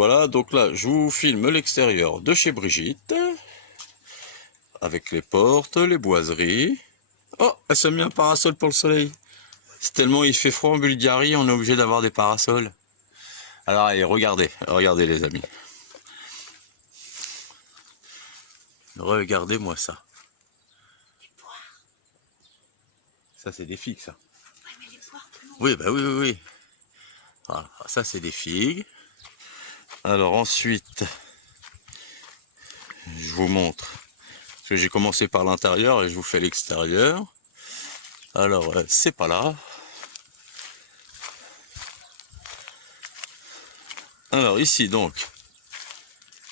voilà, donc là je vous filme l'extérieur de chez Brigitte, avec les portes, les boiseries. Oh, elle s'est mis un parasol pour le soleil. C'est tellement il fait froid en Bulgarie, on est obligé d'avoir des parasols. Alors allez, regardez, regardez les amis. Regardez-moi ça. Ça c'est des figues ça. Oui, bah oui, oui, oui. Voilà, ça c'est des figues. Alors ensuite, je vous montre. Parce que j'ai commencé par l'intérieur et je vous fais l'extérieur. Alors, c'est pas là. Alors ici donc,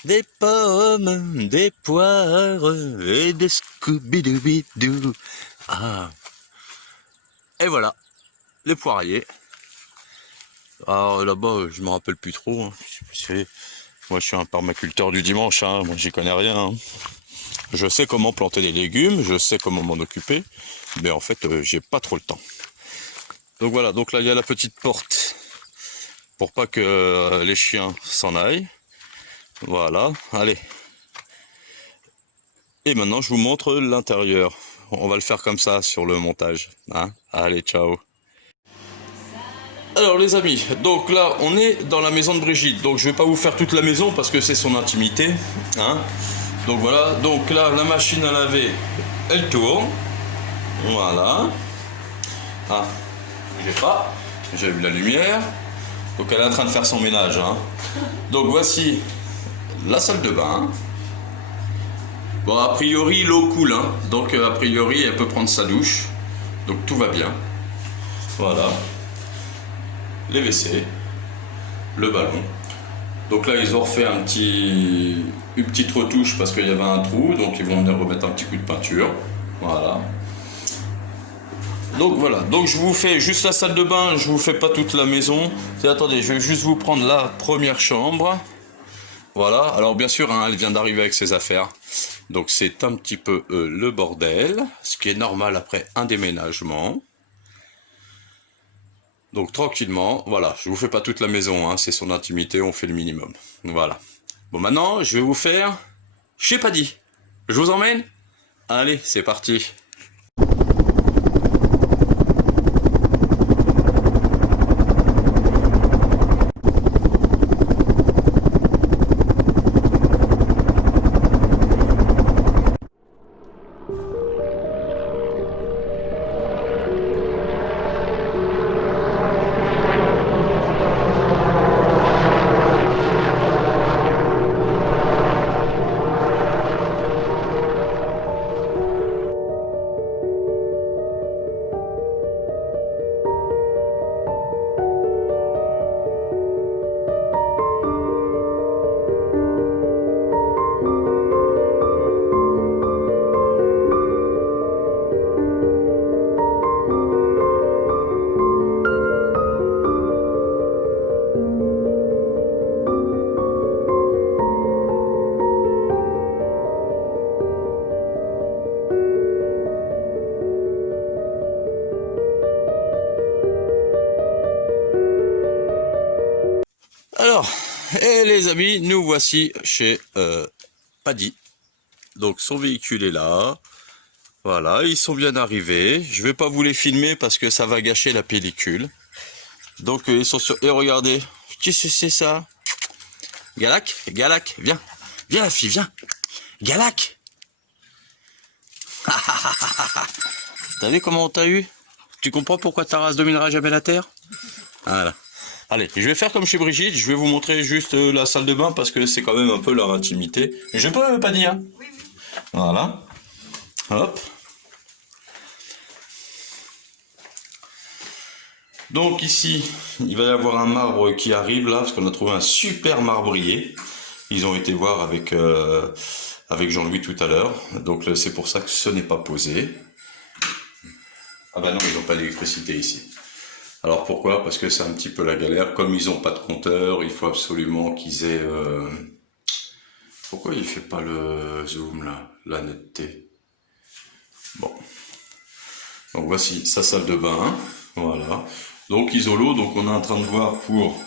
des pommes, des poires et des scooby-dooby-doo. Ah. Et voilà, les poiriers. Alors là-bas, je me rappelle plus trop. Hein. Moi, je suis un permaculteur du dimanche. Hein. Moi, j'y connais rien. Hein. Je sais comment planter des légumes, je sais comment m'en occuper, mais en fait, j'ai pas trop le temps. Donc voilà. Donc là, il y a la petite porte pour pas que les chiens s'en aillent. Voilà. Allez. Et maintenant, je vous montre l'intérieur. On va le faire comme ça sur le montage. Hein. Allez, ciao. Alors les amis, donc là on est dans la maison de Brigitte, donc je vais pas vous faire toute la maison parce que c'est son intimité, hein. Donc voilà, donc là la machine à laver, elle tourne, voilà, ah, bougez pas, j'ai vu la lumière, donc elle est en train de faire son ménage, hein. Donc voici la salle de bain, bon a priori l'eau coule, hein. Donc a priori elle peut prendre sa douche, donc tout va bien, voilà. Les WC, le ballon. Donc là ils ont refait une petite retouche parce qu'il y avait un trou, donc ils vont venir remettre un petit coup de peinture. Voilà. Donc voilà, donc je vous fais juste la salle de bain, je vous fais pas toute la maison. Attendez, je vais juste vous prendre la première chambre. Voilà, alors bien sûr, hein, elle vient d'arriver avec ses affaires. Donc c'est un petit peu le bordel, ce qui est normal après un déménagement. Donc tranquillement, voilà, je vous fais pas toute la maison, hein, c'est son intimité, on fait le minimum. Voilà. Bon maintenant, je vais vous faire... Je t'ai pas dit. Je vous emmène? Allez, c'est parti. Alors, et les amis, nous voici chez Paddy. Donc son véhicule est là. Voilà, ils sont bien arrivés. Je vais pas vous les filmer parce que ça va gâcher la pellicule. Donc ils sont sur... Et regardez, qu'est-ce que c'est ça? Galac, Galac, viens. Viens la fille, viens. Galac. T'as vu comment on t'a eu? Tu comprends pourquoi ta race dominera jamais la terre? Voilà. Allez, je vais faire comme chez Brigitte, je vais vous montrer juste la salle de bain parce que c'est quand même un peu leur intimité. Je peux pas dire. Oui, oui. Voilà. Hop. Donc ici, il va y avoir un marbre qui arrive là, parce qu'on a trouvé un super marbrier. Ils ont été voir avec Jean-Louis tout à l'heure. Donc c'est pour ça que ce n'est pas posé. Ah bah non, ils n'ont pas d'électricité ici. Alors pourquoi? Parce que c'est un petit peu la galère. Comme ils n'ont pas de compteur, il faut absolument qu'ils aient... Pourquoi il fait pas le zoom là? La netteté. Bon. Donc voici sa salle de bain. Voilà. Donc isolo, donc on est en train de voir pour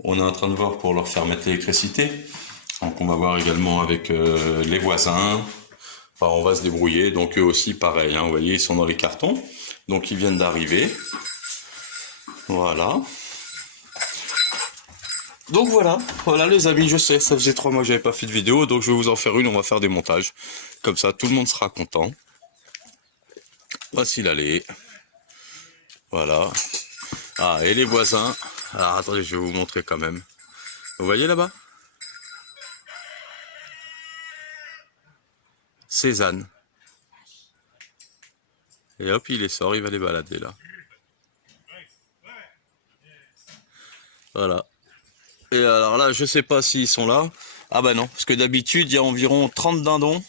On est en train de voir pour leur faire mettre l'électricité. Donc on va voir également avec les voisins. Enfin, on va se débrouiller. Donc eux aussi pareil, hein, vous voyez, ils sont dans les cartons. Donc ils viennent d'arriver. Voilà. Donc voilà les amis, je sais, ça faisait 3 mois que j'avais pas fait de vidéo, donc je vais vous en faire une, on va faire des montages. Comme ça, tout le monde sera content. Voici l'allée. Voilà. Ah, et les voisins. Alors attendez, je vais vous montrer quand même. Vous voyez là-bas? Cézanne. Et hop, il les sort, il va les balader là. Voilà. Et alors là, je sais pas s'ils sont là. Ah bah non, parce que d'habitude, il y a environ 30 dindons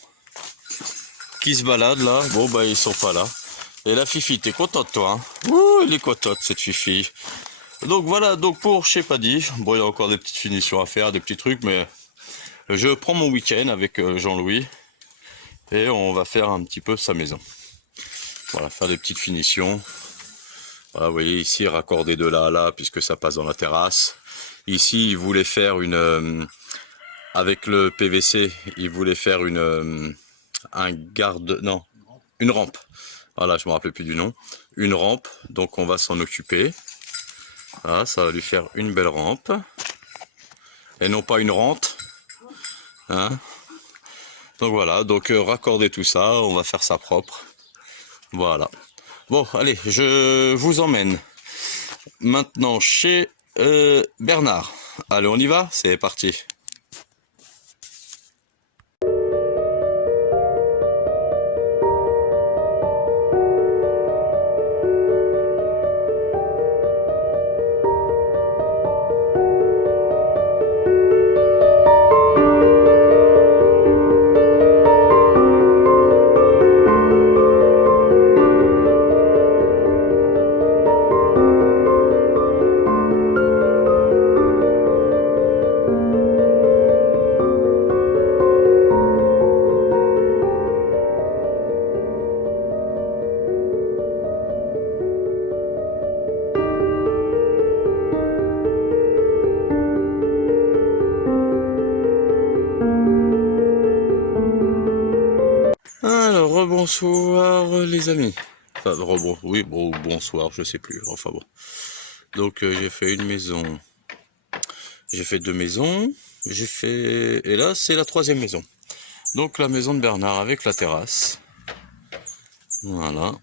qui se baladent là. Bon bah ils sont pas là. Et la Fifi, t'es contente toi, hein? Ouh, elle est contente cette Fifi. Donc voilà, donc pour je sais pas dit, bon il y a encore des petites finitions à faire, des petits trucs, mais je prends mon week-end avec Jean-Louis et on va faire un petit peu sa maison. Voilà, faire des petites finitions. Voilà, vous voyez ici, raccorder de là à là, puisque ça passe dans la terrasse. Ici, il voulait faire une... avec le PVC, il voulait faire un garde... Non, une rampe. Voilà, je me rappelle plus du nom. Une rampe, donc on va s'en occuper. Voilà, ça va lui faire une belle rampe. Et non pas une rente. Hein. Donc voilà, donc raccorder tout ça, on va faire ça propre. Voilà. Bon, allez, je vous emmène maintenant chez Bernard. Allez, on y va? C'est parti. Alors, rebonsoir les amis. Enfin, oui, bon, bonsoir, je sais plus. Enfin bon. Donc, j'ai fait une maison. J'ai fait 2 maisons. J'ai fait... Et là, c'est la 3e maison. Donc, la maison de Bernard avec la terrasse. Voilà.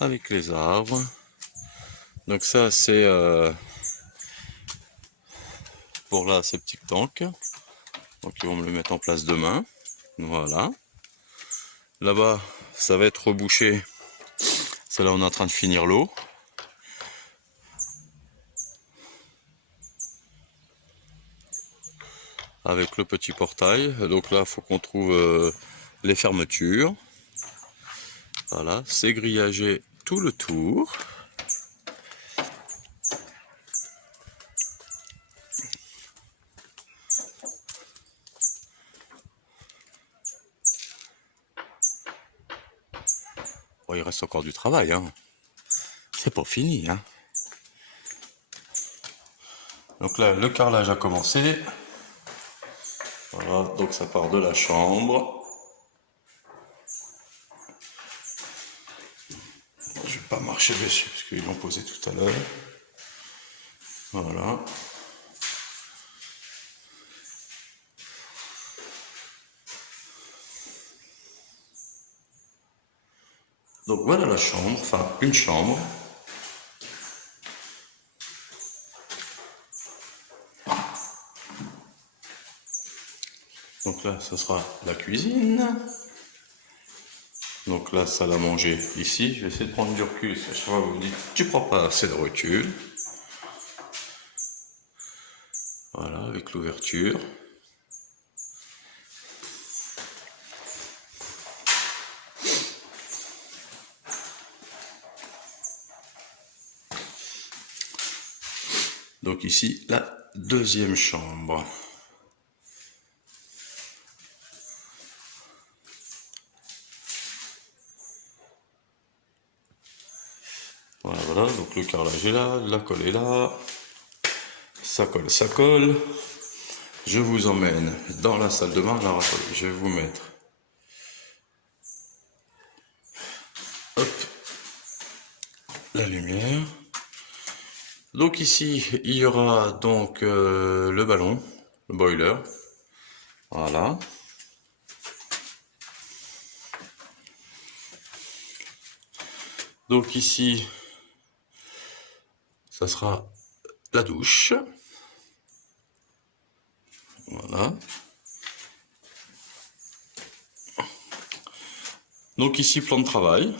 Avec les arbres. Donc ça, c'est pour la septic tank. Donc, ils vont me le mettre en place demain. Voilà. Là-bas, ça va être rebouché. C'est là où on est en train de finir l'eau. Avec le petit portail. Donc là, il faut qu'on trouve les fermetures. Voilà, c'est grillagé tout le tour. Bon, il reste encore du travail, hein. C'est pas fini, hein. Donc là, le carrelage a commencé. Voilà, donc ça part de la chambre. Je vais pas marcher dessus parce qu'ils l'ont posé tout à l'heure. Voilà. Donc voilà la chambre, enfin une chambre. Donc là, ce sera la cuisine. Donc là, salle à manger ici. Je vais essayer de prendre du recul. À chaque fois, vous me dites, tu prends pas assez de recul. Voilà, avec l'ouverture. Donc ici, la 2e chambre. Voilà, voilà, donc le carrelage est là, la colle est là. Ça colle, ça colle. Je vous emmène dans la salle de bain. Alors attendez, je vais vous mettre. Hop. La lumière. Donc ici, il y aura donc le ballon, le boiler. Voilà. Donc ici, ça sera la douche. Voilà. Donc ici, plan de travail.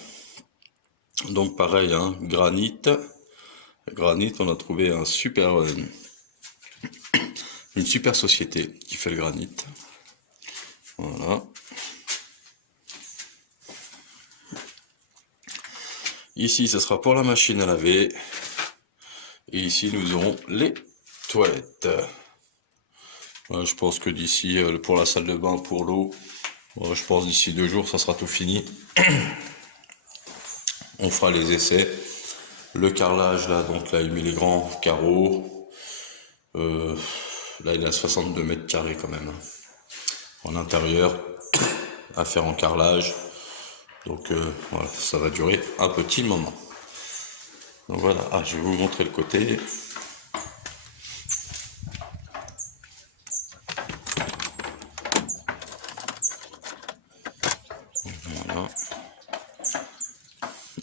Donc pareil, hein, granit. Granit, on a trouvé un super, une super société qui fait le granit. Voilà. Ici, ce sera pour la machine à laver. Et ici, nous aurons les toilettes. Voilà, je pense que d'ici, pour la salle de bain, pour l'eau, je pense d'ici 2 jours, ça sera tout fini. On fera les essais. Le carrelage, là, donc là, il met les grands carreaux. Là, il a 62 mètres carrés quand même. En intérieur, à faire en carrelage. Donc, voilà, ça va durer un petit moment. Donc voilà, je vais vous montrer le côté. Voilà.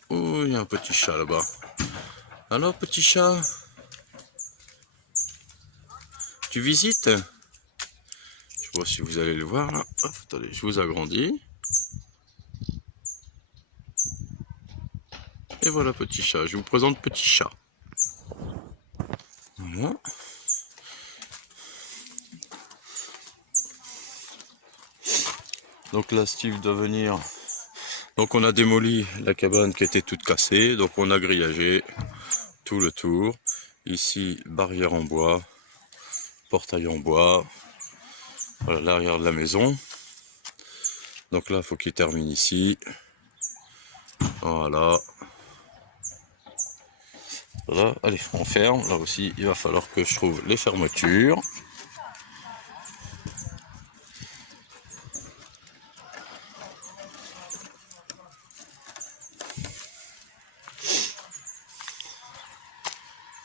Oh, il y a un petit chat là-bas. Alors, petit chat, tu visites? Je sais pas si vous allez le voir là. Hop, attendez, je vous agrandis. Et voilà, petit chat. Je vous présente petit chat. Voilà. Donc là, Steve doit venir. Donc on a démoli la cabane qui était toute cassée. Donc on a grillagé tout le tour. Ici, barrière en bois, portail en bois. Voilà l'arrière de la maison. Donc là, il faut qu'il termine ici. Voilà. Voilà, allez, on ferme. Là aussi, il va falloir que je trouve les fermetures.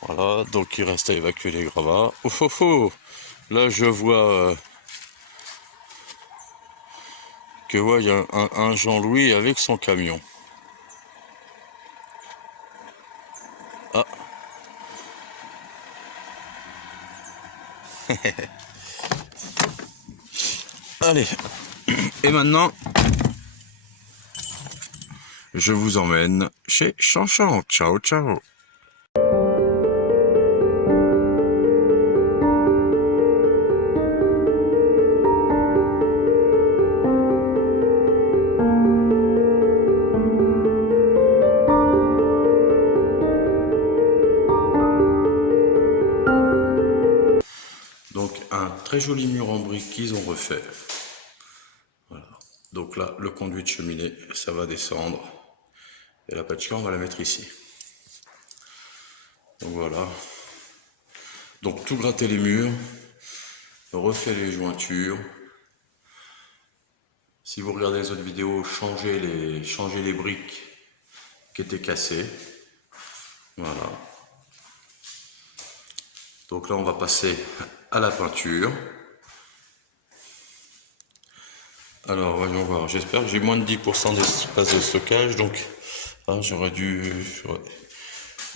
Voilà, donc il reste à évacuer les gravats. Oh, oh, oh. Là, je vois que il y a un Jean-Louis avec son camion. Ah. Allez. Et maintenant, je vous emmène chez Chanchan. Ciao, ciao. Donc un très joli mur en briques qu'ils ont refait. Voilà. Donc là, le conduit de cheminée, ça va descendre. Et la patchka, on va la mettre ici. Donc voilà. Donc tout gratter les murs, refaire les jointures. Si vous regardez les autres vidéos, changer les briques qui étaient cassées. Voilà. Donc là, on va passer à la peinture. Alors, voyons voir. J'espère que j'ai moins de 10% d'espace de stockage. Donc, j'aurais dû...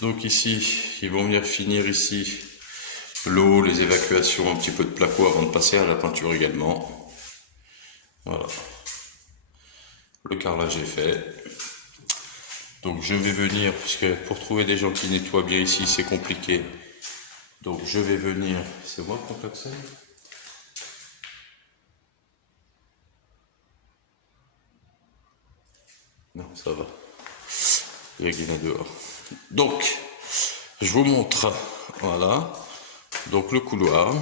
Donc ici, ils vont venir finir ici l'eau, les évacuations, un petit peu de placo avant de passer à la peinture également. Voilà. Le carrelage est fait. Donc je vais venir, parce que pour trouver des gens qui nettoient bien ici, c'est compliqué. Donc je vais venir... C'est moi qui klaxonne ? Non, ça va. Il y a Guina dehors. Donc, je vous montre. Voilà. Donc le couloir.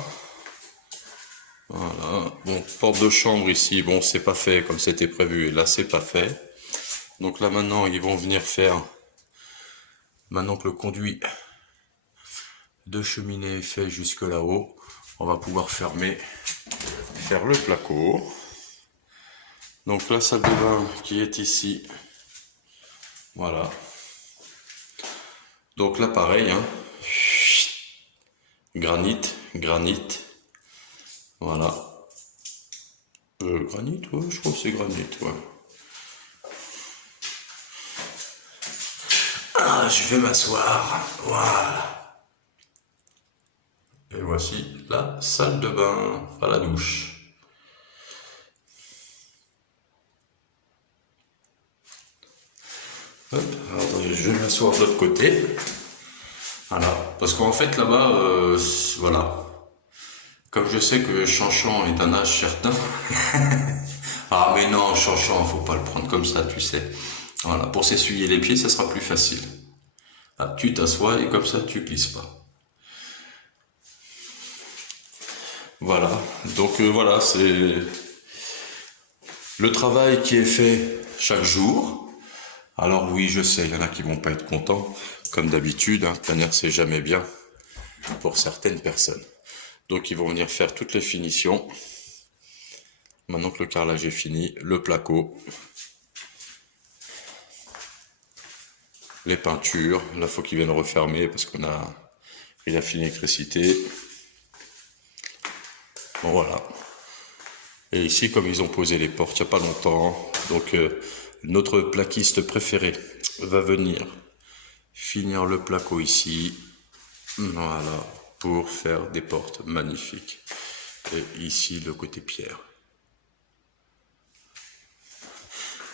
Voilà. Bon, porte de chambre ici. Bon, c'est pas fait comme c'était prévu. Et là, c'est pas fait. Donc là, maintenant, ils vont venir faire Maintenant que le conduit de cheminée est fait jusque là-haut, on va pouvoir faire le placo. Donc la salle de bain qui est ici, voilà. Donc là pareil, hein. Granit, voilà. Granit, ouais, je crois que c'est granit, ouais. Ah, je vais m'asseoir, voilà. Et voici la salle de bain, pas la douche. Hop, alors, je vais m'asseoir de l'autre côté. Voilà, parce qu'en fait là-bas, voilà. Comme je sais que Chanchan est un âge certain. Ah mais non, Chanchan, faut pas le prendre comme ça, tu sais. Voilà, pour s'essuyer les pieds, ça sera plus facile. Là, tu t'assois et comme ça, tu glisses pas. Voilà, donc voilà, c'est le travail qui est fait chaque jour. Alors oui, je sais, il y en a qui vont pas être contents, comme d'habitude, hein, plein air c'est jamais bien pour certaines personnes. Donc ils vont venir faire toutes les finitions. Maintenant que le carrelage est fini, le placo, les peintures, là faut qu'ils viennent refermer parce il a fini l'électricité. Bon voilà. Et ici, comme ils ont posé les portes il n'y a pas longtemps, donc notre plaquiste préféré va venir finir le placo ici, voilà, pour faire des portes magnifiques. Et ici, le côté pierre.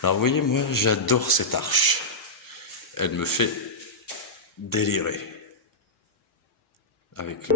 Alors vous voyez, moi j'adore cette arche. Elle me fait délirer. Avec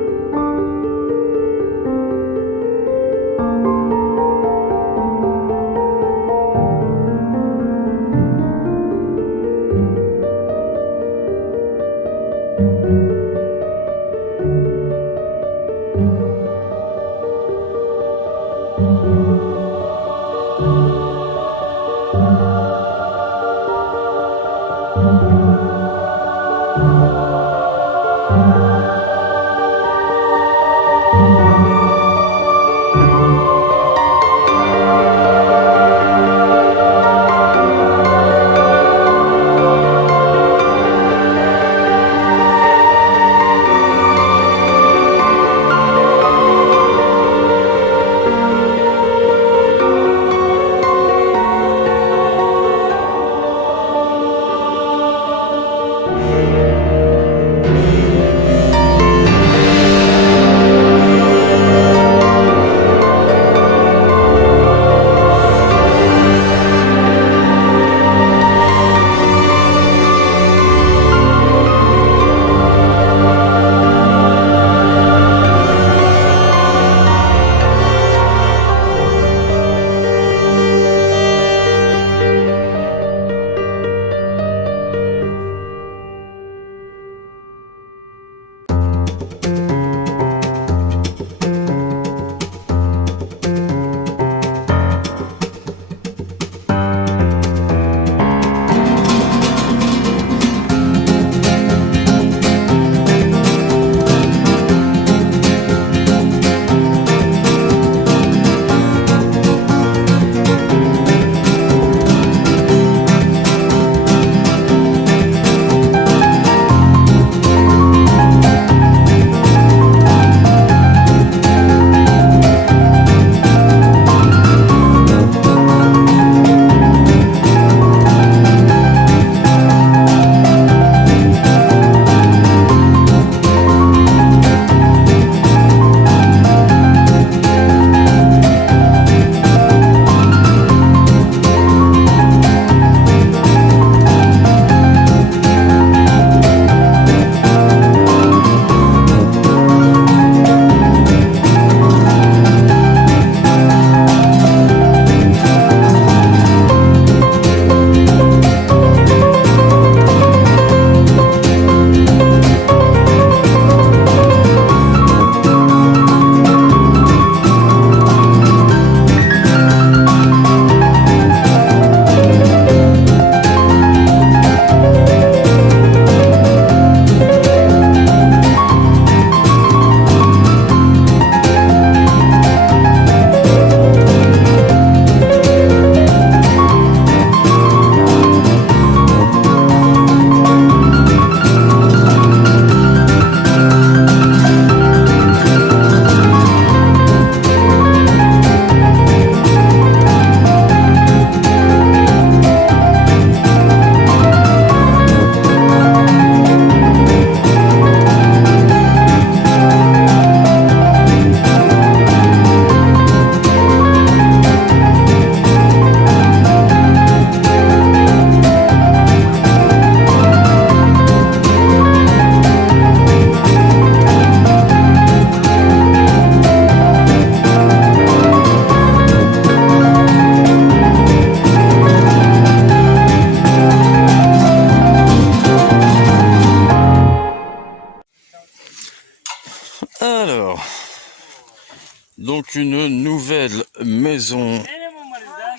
donc une nouvelle maison.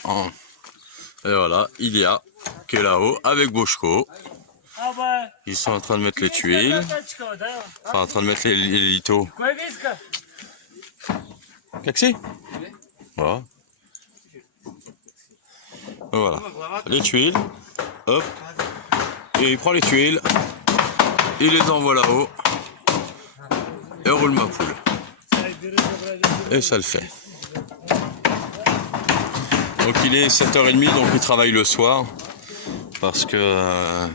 Ah. Et voilà, Ilia qui est là-haut avec Bochko. Ils sont en train de mettre les tuiles. Enfin, en train de mettre les litos. Caxi? Voilà. Voilà. Les tuiles. Hop. Et il prend les tuiles. Il les envoie là-haut. Et on roule ma poule. Et ça le fait. Donc il est 7h30, donc il travaille le soir. Parce que...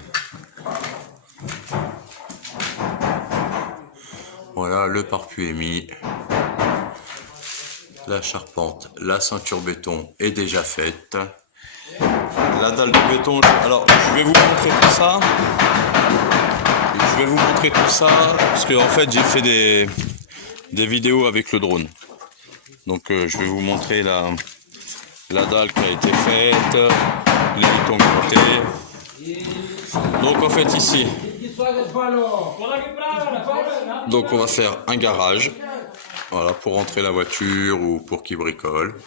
voilà, le pare-pluie est mis. La charpente, la ceinture béton est déjà faite. La dalle de béton, alors je vais vous montrer tout ça. Je vais vous montrer tout ça parce que en fait j'ai fait des vidéos avec le drone. Donc je vais vous montrer la dalle qui a été faite, les bétons montés. Donc en fait ici, donc on va faire un garage. Voilà, pour rentrer la voiture ou pour qui bricole.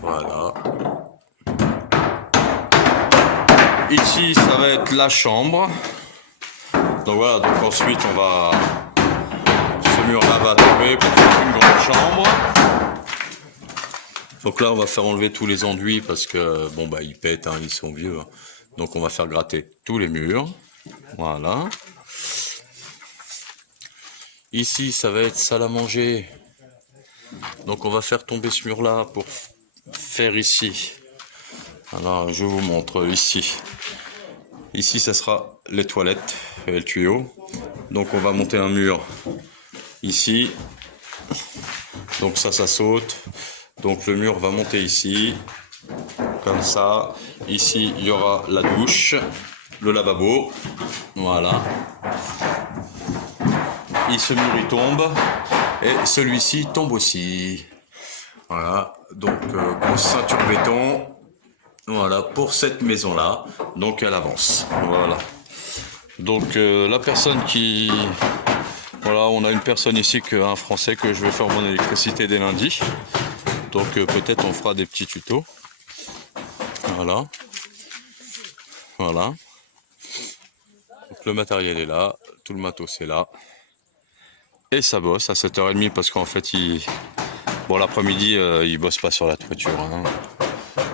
Voilà. Ici, ça va être la chambre. Donc voilà, donc ensuite on va... ce mur-là va tomber pour faire une grande chambre. Donc là, on va faire enlever tous les enduits parce que, bon bah ils pètent, hein, ils sont vieux. Hein. Donc on va faire gratter tous les murs. Voilà. Ici, ça va être salle à manger. Donc on va faire tomber ce mur-là pour faire ici. Alors, je vous montre ici. Ici, ça sera les toilettes et le tuyau. Donc on va monter un mur ici. Donc ça saute. Donc le mur va monter ici. Comme ça. Ici, il y aura la douche, le lavabo. Voilà. Et ce mur il tombe et celui-ci tombe aussi. Voilà, donc grosse ceinture béton. Voilà pour cette maison là. Donc elle avance. Voilà. Donc la personne qui... voilà, on a une personne ici, un Français, que je vais faire mon électricité dès lundi. Donc peut-être on fera des petits tutos. Voilà. Voilà. Donc, le matériel est là, tout le matos est là. Et ça bosse à 7h30 parce qu'en fait, bon, l'après-midi, il bosse pas sur la toiture. Hein.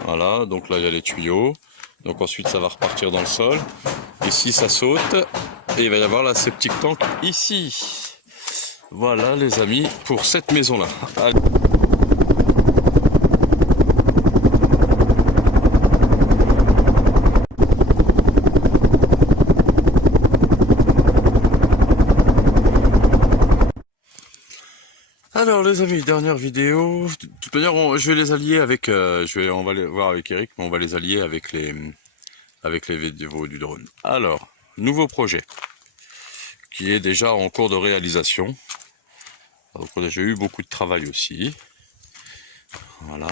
Voilà, donc là, il y a les tuyaux. Donc ensuite, ça va repartir dans le sol. Ici, ça saute. Et il va y avoir la septic tank ici. Voilà, les amis, pour cette maison-là. Alors les amis, dernière vidéo. De toute manière, je vais les allier avec, on va les voir avec Eric, mais on va les allier avec les vidéos du drone. Alors, nouveau projet qui est déjà en cours de réalisation. Donc on a déjà eu beaucoup de travail aussi. Voilà.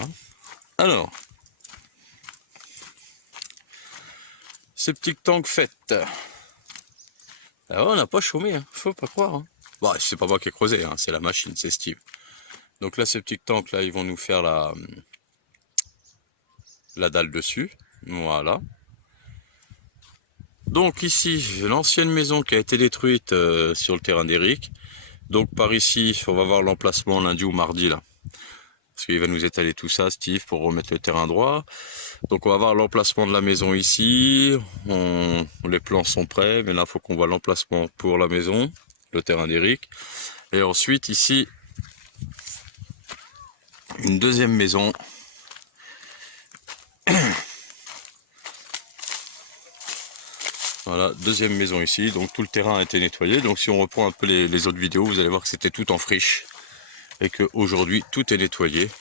Alors, septic tank faite. Alors, on n'a pas chômé, hein. Faut pas croire. Hein. Bon, c'est pas moi qui ai creusé, hein. C'est la machine, c'est Steve. Donc la septic tank, là, ils vont nous faire la dalle dessus. Voilà. Donc ici, l'ancienne maison qui a été détruite sur le terrain d'Eric. Donc par ici, on va voir l'emplacement lundi ou mardi, là. Parce qu'il va nous étaler tout ça, Steve, pour remettre le terrain droit. Donc on va voir l'emplacement de la maison ici. Les plans sont prêts, mais là, il faut qu'on voit l'emplacement pour la maison, le terrain d'Eric. Et ensuite, ici, une deuxième maison. Voilà, deuxième maison ici. Donc tout le terrain a été nettoyé. Donc si on reprend un peu les autres vidéos, vous allez voir que c'était tout en friche. Et qu'aujourd'hui, tout est nettoyé.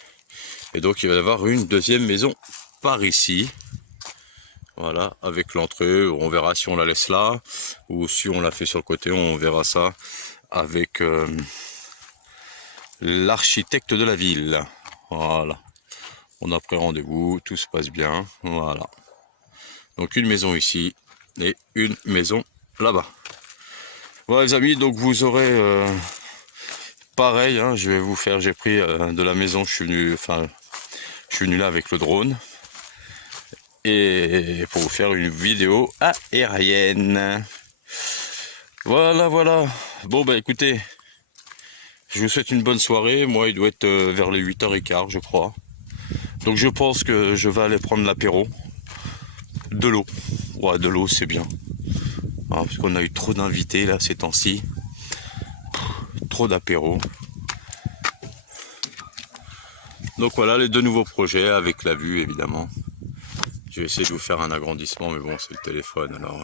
Et donc il va y avoir une deuxième maison par ici. Voilà, avec l'entrée. On verra si on la laisse là. Ou si on la fait sur le côté, on verra ça avec l'architecte de la ville. Voilà. On a pris rendez-vous, tout se passe bien. Voilà. Donc une maison ici et une maison là-bas. Voilà les amis, donc vous aurez pareil, hein, je vais vous faire, j'ai pris de la maison, je suis venu là avec le drone. Et pour vous faire une vidéo aérienne. Voilà, voilà. Bon, bah écoutez, je vous souhaite une bonne soirée. Moi, il doit être vers les 8h15, je crois. Donc je pense que je vais aller prendre l'apéro. De l'eau. Ouais, de l'eau, c'est bien. Ah, parce qu'on a eu trop d'invités là ces temps-ci. Trop d'apéros. Donc voilà les deux nouveaux projets avec la vue évidemment. Je vais essayer de vous faire un agrandissement, mais bon, c'est le téléphone alors.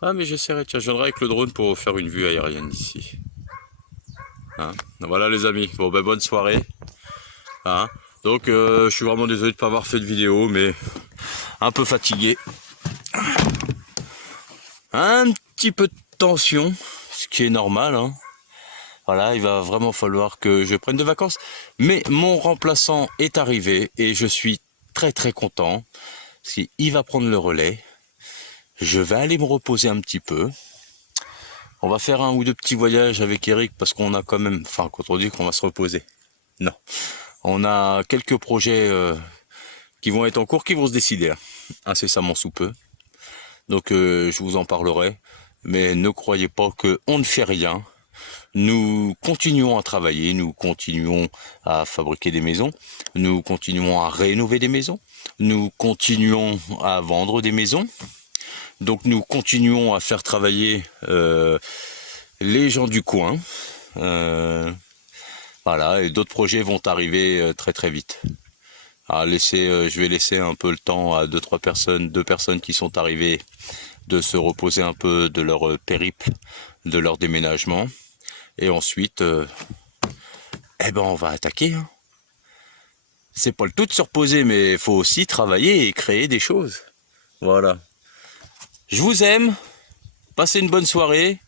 Ah, mais j'essaierai, tiens, je viendrai avec le drone pour vous faire une vue aérienne d'ici. Hein, voilà les amis, bon ben bonne soirée. Hein, donc je suis vraiment désolé de ne pas avoir fait de vidéo, mais un peu fatigué. Un petit peu de tension, ce qui est normal. Hein. Voilà, il va vraiment falloir que je prenne des vacances. Mais mon remplaçant est arrivé et je suis très très content. Parce qu'il va prendre le relais. Je vais aller me reposer un petit peu. On va faire un ou deux petits voyages avec Eric parce qu'on a quand même... Enfin, quand on dit qu'on va se reposer. Non. On a quelques projets qui vont être en cours, qui vont se décider là. Incessamment sous peu. Donc je vous en parlerai. Mais ne croyez pas qu'on ne fait rien. Nous continuons à travailler, nous continuons à fabriquer des maisons, nous continuons à rénover des maisons, nous continuons à vendre des maisons. Donc nous continuons à faire travailler les gens du coin. Voilà, et d'autres projets vont arriver très très vite. Je vais laisser un peu le temps à deux personnes qui sont arrivées de se reposer un peu de leur périple, de leur déménagement. Et ensuite, on va attaquer. Hein. C'est pas le tout de se reposer, mais il faut aussi travailler et créer des choses. Voilà. Je vous aime. Passez une bonne soirée.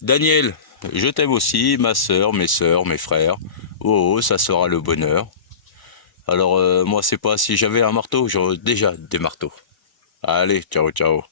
Daniel, je t'aime aussi. Ma soeur, mes frères. Oh, ça sera le bonheur. Alors, moi, c'est pas si j'avais un marteau, j'aurais déjà des marteaux. Allez, ciao, ciao.